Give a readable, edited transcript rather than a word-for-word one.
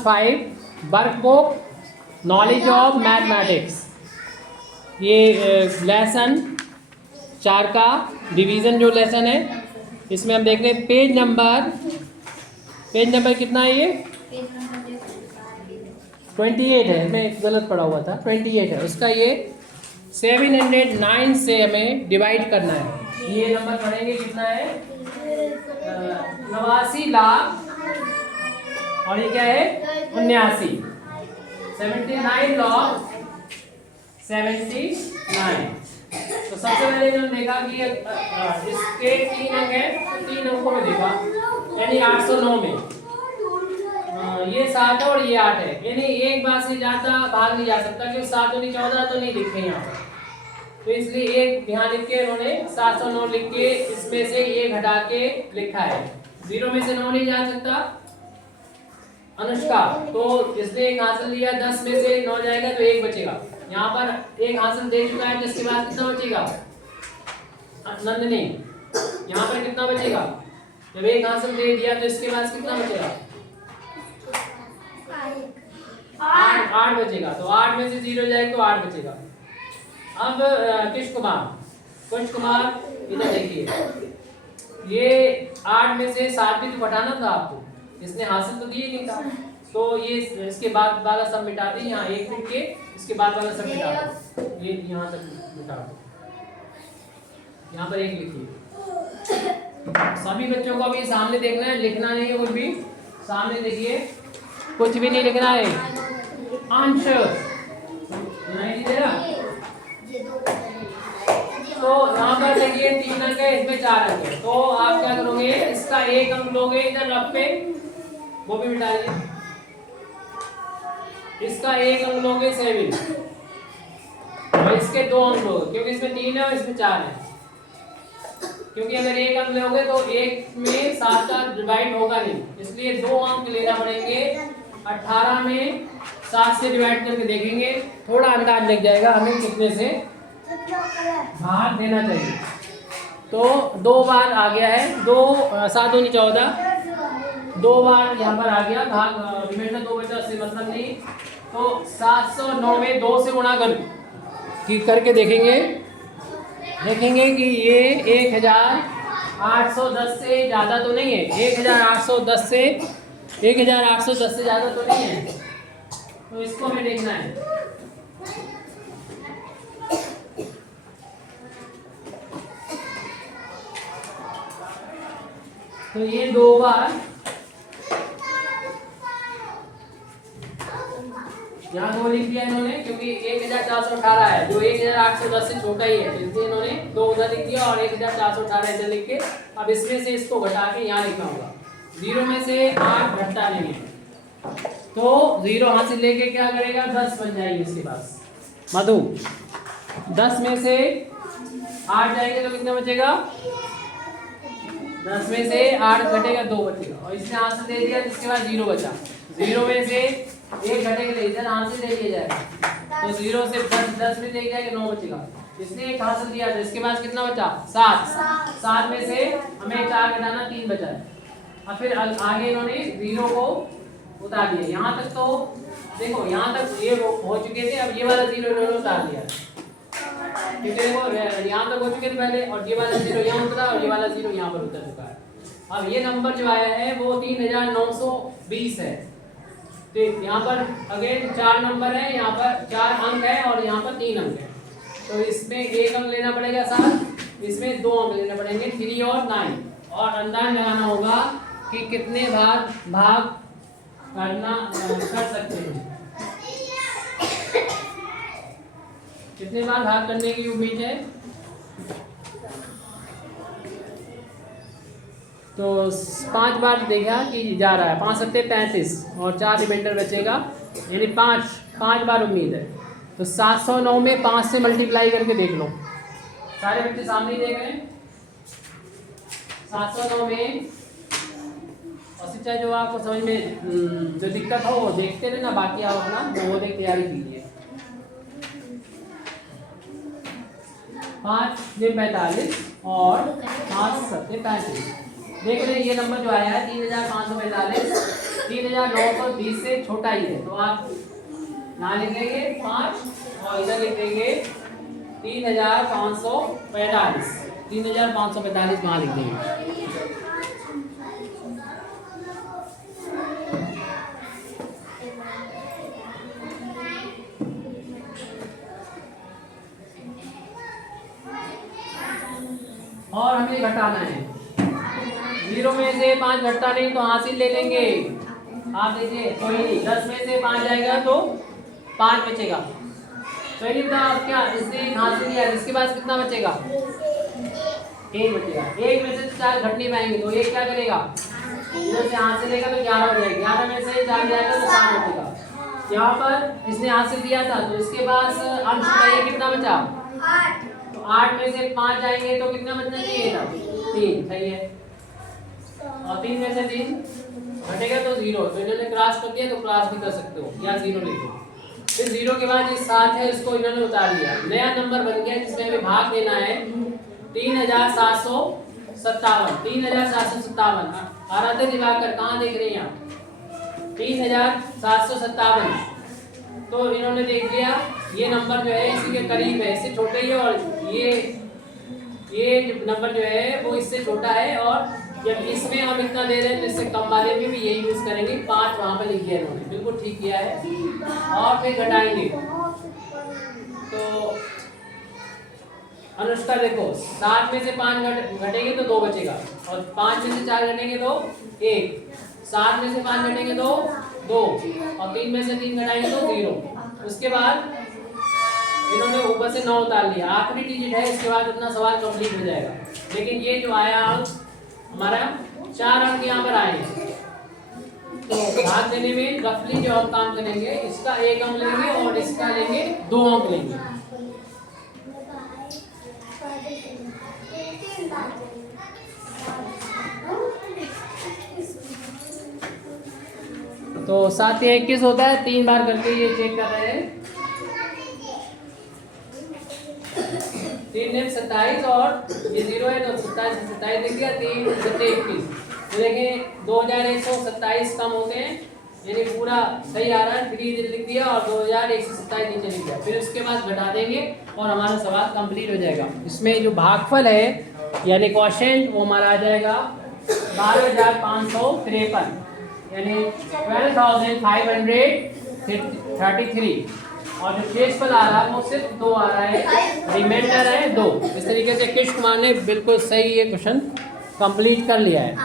Class 5 workbook knowledge of mathematics. ये lesson 4 का division जो लेसन है, इसमें हम देख रहे हैं पेज नंबर कितना है? ये 28 है, मैं गलत पढ़ा हुआ था, 28 है उसका। ये 709 से हमें डिवाइड करना है। ये नंबर पढ़ेंगे कितना है? 89 लाख और ये क्या है? 79। 79 लॉग 79। तो सबसे पहले जब देखा कि इसके 3 अंक है, 3 अंकों में देखा, यानी 809 में ये 7 और ये 8 है, यानी एक बार से ज्यादा भाग नहीं जा सकता क्योंकि 7 और 14 तो नहीं दिखे यहाँ पर। तो इसलिए एक ध्यान लिख के उन्होंने 709 लिख के इसमें से ये घटा के लिखा है। 0 में से 9 नहीं जा सकता अनुष्का, तो इसने एक हासिल लिया, 10 में से 9 जाएगा तो 1 बचेगा। यहाँ पर एक हासिल दे चुका है, जिसके बाद कितना बचेगा? नंदनी, यहाँ पर कितना बचेगा? जब एक हासिल दे दिया तो इसके बाद कितना बचेगा? 8 बचेगा। तो 8 में से 0 जाएगा तो 8 बचेगा। अब कुश कुमार इधर देखिए, ये 8 में से 7 भी तो घटाना था आपको, इसने हासिल तो दिए नहीं था, तो ये इसके बाद वाला सब मिटा दें, यहाँ 1 लिख के इसके बाद वाला सब मिटा दो, ये यहाँ तक मिटा दो, यहाँ पर 1 लिखिए। सभी बच्चों को अभी सामने देखना है, लिखना नहीं है कुछ भी, सामने देखिए, कुछ भी नहीं लिखना है। अंश नहीं दे रहा, तो यहाँ पर देखिए 3 अंक है, इसमें 4 अंक है, तो आप क्या करोगे? इसका 1 अंक लोगे इधर रफ पे, वो भी मिटा दीजिए। इसका 1 अंक लोगे 7 और इसके 2 अंक लोगे, क्योंकि इसमें 3 है और इसमें 4 है। क्योंकि अगर 1 अंक लोगे तो 1 में 7 का डिवाइड होगा नहीं, इसलिए 2 अंक लेना पड़ेंगे। 18 में 7 से डिवाइड करके देखेंगे, थोड़ा अंदाज लग जाएगा हमें कितने से भाग देना चाहिए। तो 2 बार आ गया है, 2 7 दूनी 14, 2 बार यहाँ पर आ गया भाग, रिमाइंडर 2 बचा, उससे मतलब नहीं। तो 709 में 2 से गुणा करके देखेंगे कि ये 1810 से ज़्यादा तो नहीं है, 1810 से ज़्यादा तो नहीं है, तो इसको हमें देखना है। तो ये 2 बार यहाँ 2 लिख दिया इन्होंने, क्योंकि 1418 है जो 1810 से छोटा ही है, इसलिए इन्होंने 2 उधर लिख दिया और 1418 इधर लिख के, अब इसमें से इसको घटा के यहाँ लिखना होगा। 0 में से 8 घटता नहीं है, तो 0 यहाँ से लेके क्या करेगा? 10 बन जाएगी इसके पास। मधु, 10 में से 8 जाएंगे तो कितना बचेगा? 10 में से 8 घटेगा 2 बचेगा, और इसने यहाँ से दे दिया, जिसके बाद 0 बचा। 0 में से 1 घटेगा तो इधर यहाँ से दे दिया जाएगा, तो 0 से 10 में दे जाएगा 9 बचेगा। इसने एक हासिल दिया था, इसके पास कितना बचा? 7 में से हमें 4 घटाना, 3 बचा है। अब फिर आगे इन्होंने 0 को उतार दिया, यहाँ तक तो देखो, यहाँ तक ये हो चुके थे, अब ये वाला 0 इन्होंने उतार दिया, क्योंकि देखो यहाँ तक हो चुके थे पहले, और ये वाला 0 यहाँ उतरा और ये वाला 0 यहाँ पर उतर चुका है। अब ये नंबर जो आया है वो 3920 है। तो यहाँ पर अगेन 4 नंबर है, यहाँ पर 4 अंक है और यहाँ पर 3 अंक है, तो इसमें 1 अंक लेना पड़ेगा 7, इसमें 2 अंक लेना पड़ेंगे 3 और 9, और अंदाज लगाना होगा कि कितने भाग कर सकते हैं, कितने बार भाग करने की उम्मीद है। तो 5 बार देखा कि जा रहा है, 5 सत्ते 35 और 4 रिमाइंडर बचेगा, यानी 5 बार उम्मीद है। तो 709 में 5 से मल्टीप्लाई करके देख लो, सारे बच्चे सामने देख रहे हैं। 709 में, और शिक्षा जो आपको समझ में जो दिक्कत हो वो देखते रहे ना, बाकी आप अपना वो देख तैयारी कीजिए। 5 में 45 और 5 सत्ते 35, देख रहे हैं ये नंबर जो आया है 3545, 3920 से छोटा ही है, तो आप यहाँ लिख देंगे 5 और इधर लिख देंगे 3545, 3545 वहाँ लिख देंगे। और हमें घटाना है, 0 में से 5 घटता नहीं तो हासिल ले लेंगे। आप देखिए कोई नहीं, 10 में से 5 जाएगा तो 5 बचेगा। तो ये बताओ आप क्या, इसने हासिल लिया, इसके बाद कितना बचेगा? 1 बचेगा। 1 में से 4 घट नहीं पाएंगे तो ये क्या करेगा, इधर से हासिल लेगा तो 11 हो जाएगा, 11 में से 4 जाएगा तो 7 बचेगा। यहाँ पर इसने हासिल दिया था तो इसके पास अंश बताइए कितना बचा? 8। तो 8 में से 5 जाएंगे तो कितना बचना चाहिए था? 3, सही है। और 3 में से 3 घटेगा तो 0, तो इन्होंने क्रॉस कर दिया तो क्रॉस भी कर सकते हो या 0 लिख दो। फिर 0 के बाद ये 7 है, इसको इन्होंने उतार लिया, नया नंबर बन गया जिसमें हमें भाग देना है 3757, 3757। आराध्य दिवाकर कहाँ देख रहे हैं आप? 3757। तो इन्होंने देख लिया ये नंबर जो है इसी के करीब है, इससे छोटे ही है, और ये नंबर जो है वो इससे छोटा है, और जब इसमें हम इतना दे रहे हैं तो इससे कम वाले में भी यही यूज करेंगे। 5 वहाँ पे लिख दिया इन्होंने, बिल्कुल ठीक किया है। और फिर घटाएंगे तो अनुष्का देखो 7 में से 5 घटेंगे तो 2 बचेगा, और 5 में से 4 घटेंगे तो 1, 7 में से 5 घटेंगे तो 2, और 3 में से 3 घटाएंगे तो 0। उसके बाद इन्होंने ऊपर से 9 उतार लिया, आखिरी डिजिट है, इसके बाद अपना सवाल कंप्लीट हो जाएगा। लेकिन ये जो आया अंक हमारा 4 अंक यहाँ पर आए, तो भाग देने में रफली जो हम काम करेंगे, इसका 1 अंक लेंगे और इसका लेंगे 2 अंक लेंगे। तो 7 या 21 होता है, 3 बार करके ये चेक कर रहे हैं। 3 ने 27 और ये 0 है तो 27 लिख दिया, 3 7 21। तो देखिए 2127 कम होते हैं, यानी पूरा सही आ रहा है, 3 लिख दिया और 2127 नीचे लिख दिया। फिर उसके बाद घटा देंगे और हमारा सवाल कंप्लीट हो जाएगा। इसमें जो भागफल है यानी क्वोशिएंट वो हमारा आ जाएगा 12,553, यानी 12,533, और जो शेषफल आ रहा है वो सिर्फ 2 आ रहा है, रिमाइंडर है 2। इस तरीके से कृष्ण कुमार ने बिल्कुल सही ये क्वेश्चन कंप्लीट कर लिया है।